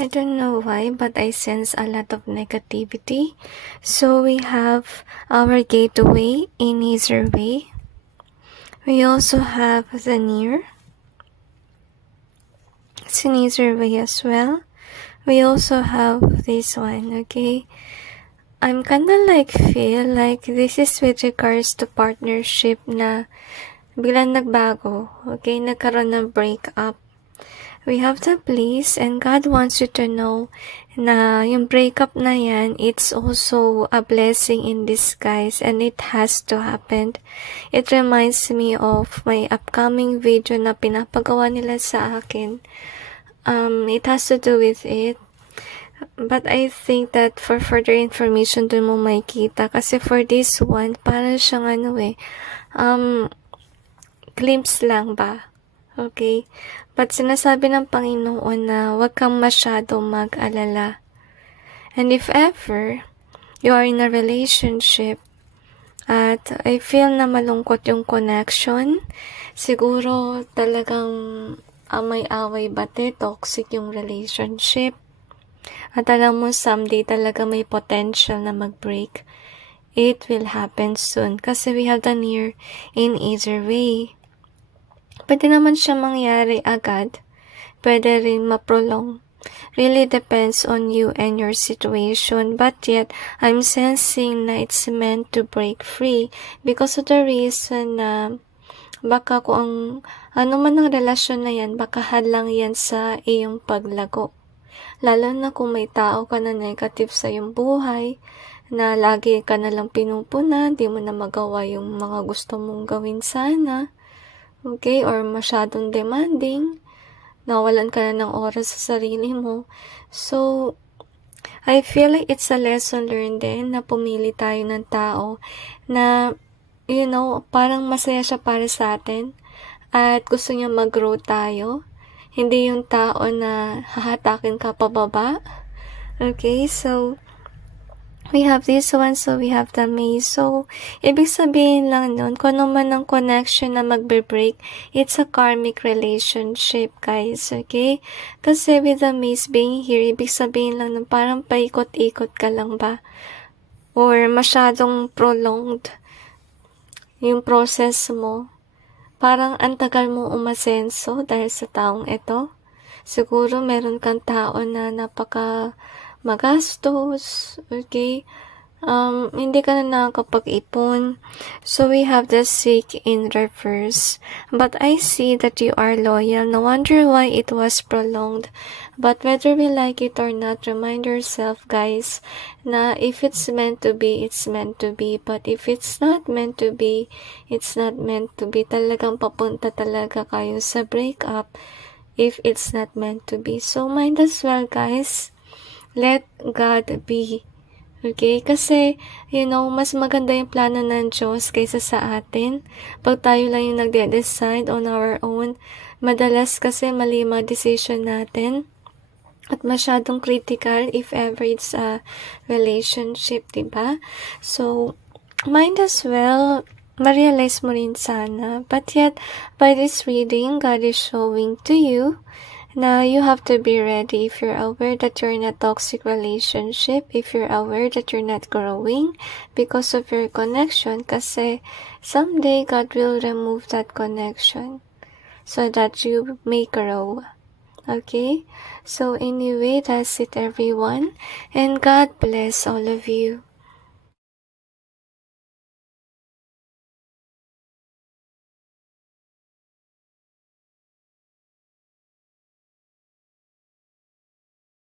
I don't know why, but I sense a lot of negativity. So we have our gateway in Easer Way. We also have the near. It's in Easer Way as well. We also have this one, okay? I'm kinda feel like this is with regards to partnership na biglang nagbago, okay? Nagkaroon ng breakup. We have the bliss, and God wants you to know na yung breakup na yan, it's also a blessing in disguise, and it has to happen. It reminds me of my upcoming video na pinapagawa nila sa akin. It has to do with it. But I think that for further information dun mo makikita. Kasi for this one, parang siyang glimpse lang ba? Okay? But sinasabi ng Panginoon na huwag kang masyado mag-alala. And if ever you are in a relationship at I feel na malungkot yung connection, siguro talagang amay-away bate, toxic yung relationship. At alam mo, someday talaga may potential na mag-break. It will happen soon. Kasi we have the near in either way. Pwede naman siya mangyari agad. Pwede rin ma-prolong. Really depends on you and your situation. But yet, I'm sensing na it's meant to break free. Because of the reason na baka kung ano man ang relasyon na yan, baka hadlang yan sa iyong paglago. Lalo na kung may tao ka na negative sa iyong buhay, na lagi ka na lang pinupunan, di mo na magawa yung mga gusto mong gawin sana. Okay, or masyadong demanding, nawalan ka na ng oras sa sarili mo. So, I feel like it's a lesson learned din na pumili tayo ng tao na, parang masaya siya para sa atin at gusto niya mag-grow tayo. Hindi yung tao na hahatakin ka pababa. Okay, so, we have this one, so we have the maze. So, ibig sabihin lang nun, kung ano man ang connection na magbe-break, it's a karmic relationship, guys, okay? Kasi with the maze being here, ibig sabihin lang nun, parang paikot-ikot ka lang ba? Or masyadong prolonged yung process mo. Parang antagal mo umasenso dahil sa taong ito. Siguro meron kang tao na napaka magastos, okay? Hindi ka na nakakapag-ipon. So, we have the sick in reverse. But I see that you are loyal. No wonder why it was prolonged. But whether we like it or not, remind yourself, guys, na if it's meant to be, it's meant to be. But if it's not meant to be, it's not meant to be. Talagang papunta talaga kayo sa breakup if it's not meant to be. So, might as well, guys, let God be. Okay? Kasi, mas maganda yung plano ng Diyos kaysa sa atin. Pag tayo lang yung nagde-decide on our own, madalas kasi mali mga decision natin. At masyadong critical if ever it's a relationship, diba? So, might as well ma-realize mo rin sana. But yet, by this reading, God is showing to you na you have to be ready if you're aware that you're in a toxic relationship, if you're aware that you're not growing because of your connection, kasi someday God will remove that connection so that you may grow. Okay? So anyway, that's it everyone, and God bless all of you.